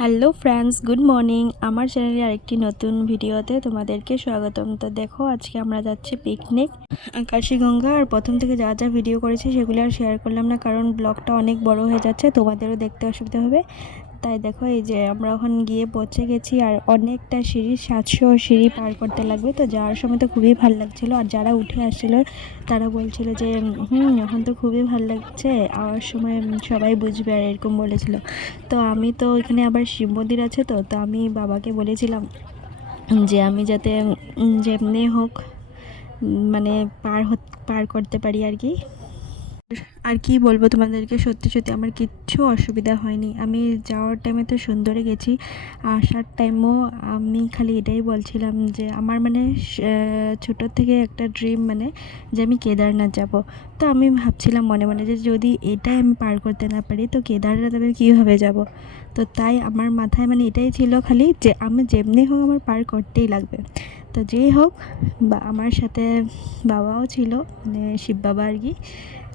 Hello friends, good morning. আমার চ্যানেলে আরেকটি নতুন ভিডিওতে তোমাদেরকে স্বাগতম। তো দেখো, আজকে আমরা যাচ্ছি পিকনিক আকাশীগঙ্গা। আর প্রথম থেকে যা যা ভিডিও করেছি সেগুলো আর শেয়ার করলাম না, কারণ ব্লগটা অনেক বড় হয়ে যাচ্ছে, তোমাদেরও দেখতে অসুবিধা হবে। তাই দেখো, এই যে আমরা ওখানে গিয়ে পৌঁছে গেছি। আর অনেকটা সিঁড়ি, 700 সিঁড়ি পার করতে লাগবে। তো যাওয়ার সময় তো খুবই ভালো লাগছিলো, আর যারা উঠে আসছিল তারা বলছিল যে এখন তো খুবই ভালো লাগছে, আওয়ার সময় সবাই বুঝবে, আর এরকম বলেছিল। তো আমি তো এখানে আবার শিব মন্দির আছে, তো তো আমি বাবাকে বলেছিলাম যে আমি যাতে যেমনি হোক মানে পার করতে পারি আর কি। আর কি বলবো তোমাদেরকে, সত্যি সত্যি আমার কিচ্ছু অসুবিধা হয়নি। আমি যাওয়ার টাইমে তো সুন্দরে গেছি, আসার টাইমও আমি খালি এটাই বলছিলাম যে আমার মানে ছোটোর থেকে একটা ড্রিম, মানে যে আমি কেদারনাথ যাব। তো আমি ভাবছিলাম মনে মনে যে যদি এটাই আমি পার করতে না পারি তো কেদারনাথ আমি কীভাবে যাব। তো তাই আমার মাথায় মানে এটাই ছিল খালি যে আমি যেমনি হোক আমার পার করতেই লাগবে। তো যেই হোক, বা আমার সাথে বাবাও ছিল, মানে শিব বাবা আর কি।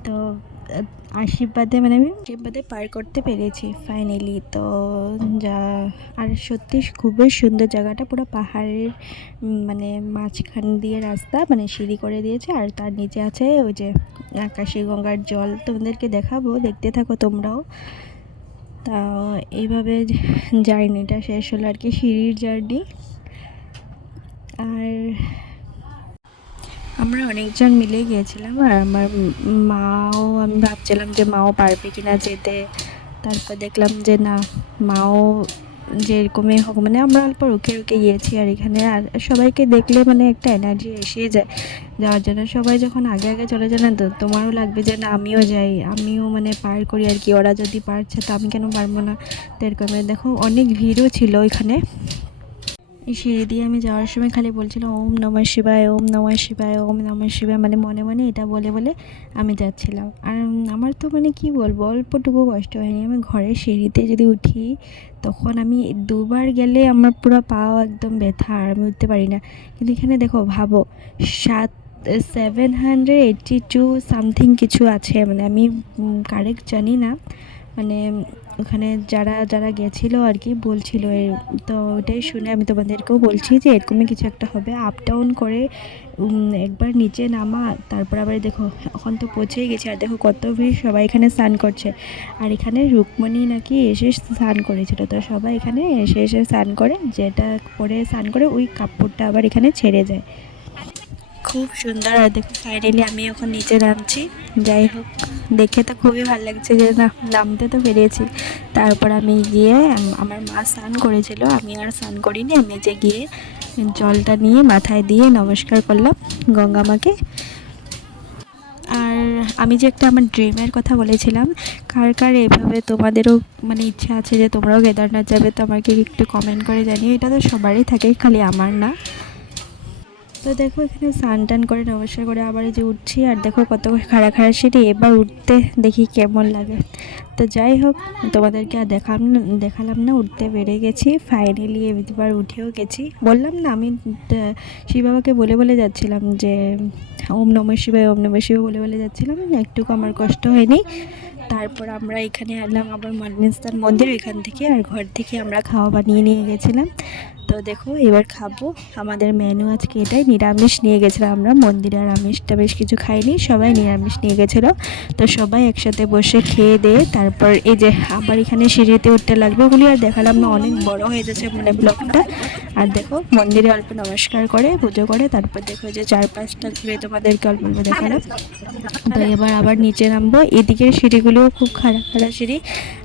তো আশীর্বাদে মানে আমি আশীর্বাদে পার করতে পেরেছি ফাইনালি। তো যা, আর সত্যি খুবই সুন্দর জায়গাটা, পুরো পাহাড়ের মানে মাঝখান দিয়ে রাস্তা, মানে সিঁড়ি করে দিয়েছে। আর তার নিচে আছে ওই যে আকাশীগঙ্গার জল, তোমাদেরকে দেখাবো, দেখতে থাকো তোমরাও। তা এইভাবে জার্নিটা শেষ হলো আর কি, সিঁড়ির জার্নি। আর আমরা অনেকজন মিলে গিয়েছিলাম, আর আমার মাও, আমি ভাবছিলাম যে মাও পারবে কিনা যেতে। তারপর দেখলাম যে না, মাও যেরকমই হোক, মানে আমরা অল্প রুখে রুখে গিয়েছি। আর এখানে আর সবাইকে দেখলে মানে একটা এনার্জি এসে যায় যাওয়ার জন্য। সবাই যখন আগে আগে চলে যায় না, তো তোমারও লাগবে যে না আমিও যাই, আমিও মানে পার করি আর কি। ওরা যদি পারছে তো আমি কেন পারবো না। তো এরকম দেখো, অনেক ভিড়ও ছিল এখানে। এই সিঁড়ি দিয়ে আমি যাওয়ার সময় খালি বলছিলাম ওম নমঃ শিবায়, ওম নমঃ শিবায়, ওম নমঃ শিবায়, মানে মনে মনে এটা বলে বলে আমি যাচ্ছিলাম। আর আমার তো মানে কি বলবো, অল্পটুকু কষ্ট হয়নি। আমি ঘরের সিঁড়িতে যদি উঠি, তখন আমি দুবার গেলে আমার পুরো পাও একদম ব্যথা, আর আমি উঠতে পারি না। কিন্তু এখানে দেখো, ভাবো 782 সামথিং কিছু আছে, মানে আমি কারেক্ট জানি না। মানে ওখানে যারা যারা গেছিলো আর কি বলছিল, তো ওটাই শুনে আমি তোমাদেরকেও বলছি যে এরকমই কিছু একটা হবে। আপ ডাউন করে একবার নিচে নামা, তারপর আবার দেখো এখন তো পৌঁছেই গেছি। আর দেখো কত ভিড়, সবাই এখানে স্নান করছে। আর এখানে রুকমণি নাকি এসে স্নান করেছিল, তো সবাই এখানে এসে এসে স্নান করে, যেটা পরে স্নান করে ওই কাপড়টা আবার এখানে ছেড়ে যায়। খুব সুন্দর। আর দেখো ফাইনালি আমি এখন নিচে নামছি। যাই হোক, দেখে তো খুবই ভালো লাগছে যে না, নামতে তো পেরেছি। তারপর আমি গিয়ে, আমার মা স্নান করেছিল, আমি আর স্নান করিনি। আমি যে গিয়ে জলটা নিয়ে মাথায় দিয়ে নমস্কার করলাম গঙ্গা মাকে। আর আমি যে একটা আমার ড্রিমের কথা বলেছিলাম, কার কার এভাবে তোমাদেরও মানে ইচ্ছা আছে যে তোমরাও কেদারনাথ যাবে, তো আমাকে একটু কমেন্ট করে জানিও। এটা তো সবারই থাকে, খালি আমার না। তো দেখো এখানে স্নান টান করে নমস্কার করে আবার এই যে উঠছি। আর দেখো কত খাড়া খাড়া সিঁড়ি, এবার উঠতে দেখি কেমন লাগে। তো যাই হোক, তোমাদেরকে আর দেখালাম না, উঠতে পেরে গেছি ফাইনালি। এবার উঠেও গেছি। বললাম না, আমি শিব বাবাকে বলে বলে যাচ্ছিলাম যে ওম নমঃ শিবায়, ওম নমঃ শিবায় বলে বলে যাচ্ছিলাম, একটুকু আমার কষ্ট হয়নি। তারপর আমরা এখানে এলাম আবার মন্দির মন্দির, এখান থেকে আর ঘর থেকে আমরা খাওয়া বানিয়ে নিয়ে গেছিলাম। তো দেখো এবার খাবো, আমাদের মেনু আজকে এটাই। নিরামিষ নিয়ে গেছিলাম আমরা, মন্দিরে আর আমিষটা বেশ কিছু খাইনি, সবাই নিরামিষ নিয়ে গেছিলো। তো সবাই একসাথে বসে খেয়ে দিয়ে তারপর এই যে আবার এখানে সিঁড়িতে উঠতে লাগবে। ওগুলি আর দেখালাম না, অনেক বড় হয়ে যাচ্ছে মানে ব্লগটা। আর দেখো মন্দিরে অল্প নমস্কার করে পুজো করে, তারপর দেখো যে চারপাশটা ঘুরে তোমাদেরকে অল্প অল্প দেখালাম। তো এবার আবার নিচে নামবো। এদিকের সিঁড়িগুলোও খুব খারাপ খারাপ সিঁড়ি,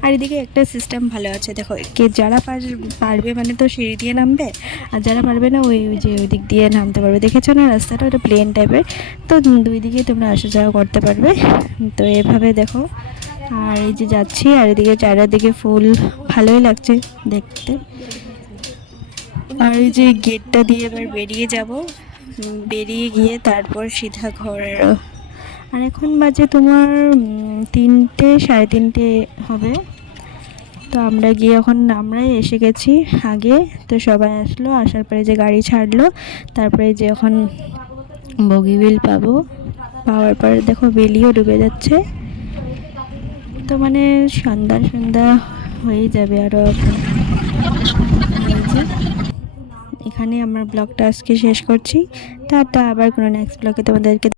আর এদিকে একটা সিস্টেম ভালো আছে, দেখো কে যারা পারবে মানে তো সিঁড়ি দিয়ে নামবে, আর যারা পারবে না ওই যে ওই দিক দিয়ে নামতে পারবে। দেখেছো না রাস্তাটা, ওটা প্লেন টাইপের, তো দুই দিকে তোমরা আসা যাওয়া করতে পারবে। তো এভাবে দেখো, আর এই যে যাচ্ছি, আর এদিকে চারিদিকে ফুল, ভালোই লাগছে দেখতে। আর এই যে গেটটা দিয়ে এবার বেরিয়ে যাব, বেরিয়ে গিয়ে তারপর সিধা ঘর। আর এখন বাজে তোমার 3টে, 3:30 হবে। তো আমরা গিয়ে এখন আমরাই এসে গেছি আগে। তো সবাই আসলো, আসার পরে যে গাড়ি ছাড়লো, তারপরে যে এখন বগিবিল পাবো, পাওয়ার পরে দেখো বেলিও ডুবে যাচ্ছে। তো মানে সন্ধ্যা সন্ধ্যা হয়ে যাবে আরও এখন। এই যে এখানে আমার ব্লগটা আজকে শেষ করছি। টাটা, আবার কোনো নেক্সট ব্লগে তোমাদেরকে